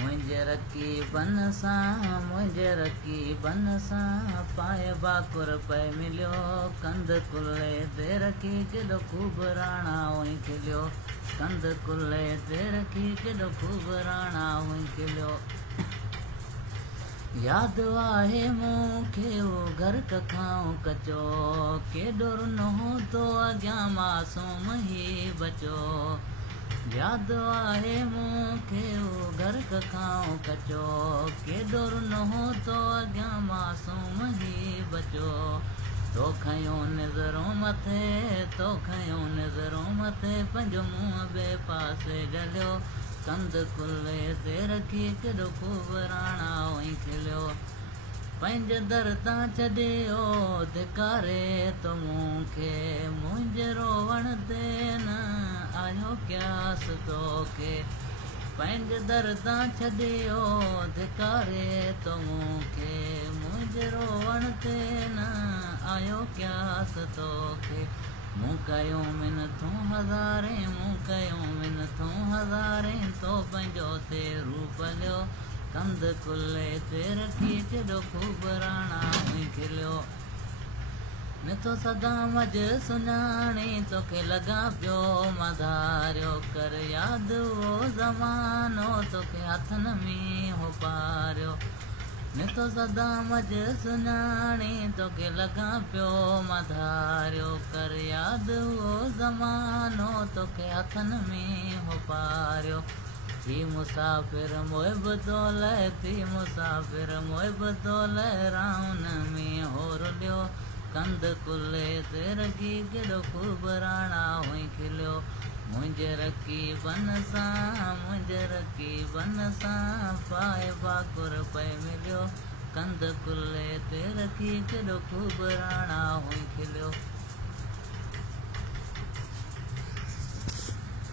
मुंहिंजे रकीबन सां मुंहिंजे रकीबन सां पाए बाकुर पए मिलियो कंध कुल्ले ते रखी केॾो ख़ूब राणा हुई खिलियो कंध कुल्ले ते रखी केॾो ख़ूब राणा हुई खिलियो यादि आहे मूंखे उहो घर कखां कचो केॾो रुनो तो अॻियां मासूम ई बचो यादि आहे मूंखे उहो घर कखां कचो केॾो रुनो तो अॻियां मासूम ई बचो तो खयो नज़रों मथे तो खयो नज़रों मथे पंहिंजो मुंहुं ॿिए पासे ढलियो कंध कुल्ले ते रखी केॾो ख़ूब राणा हुई खिलियो पंहिंजे दर तां छॾियो धिकारे तो मूंखे मुंहिंजे रोवण ते न आयो क्यास तोखे पंहिंजे दर तां छॾियो धिकारे तो मूंखे मुंहिंजे रोवण ते न आयो क्यास तोखे मूं कयो मिनथूं हज़ारे मूं कयो मिनथूं हज़ारे तो पंहिंजो ते रूप लियो कंध कुल्ले ते रखी केॾो ख़ूब राणा हुई खिलियो नथो सदा मज सुञाणी तोखे लॻा पियो मधारियो कर यादि उहो ज़मानो तोखे हथनि में हो पारियो नथो सदा मज सुञाणी तोखे लॻा पियो मधारियो कर यादि उहो ज़मानो तोखे हथनि में हो पारियो थी मुसाफ़िर मुहिब तोले थी मुसाफ़िर मुहिब तोले राउन में हो रुलियो कंध कुल्ले ते रखी केॾो ख़ूब राणा हुई खिलियो मुंहिंजे रकीबन सां पाए बाकुर पए मिलियो कंध कुल्ले ते रखी केॾो ख़ूब राणा हुई खिलियो।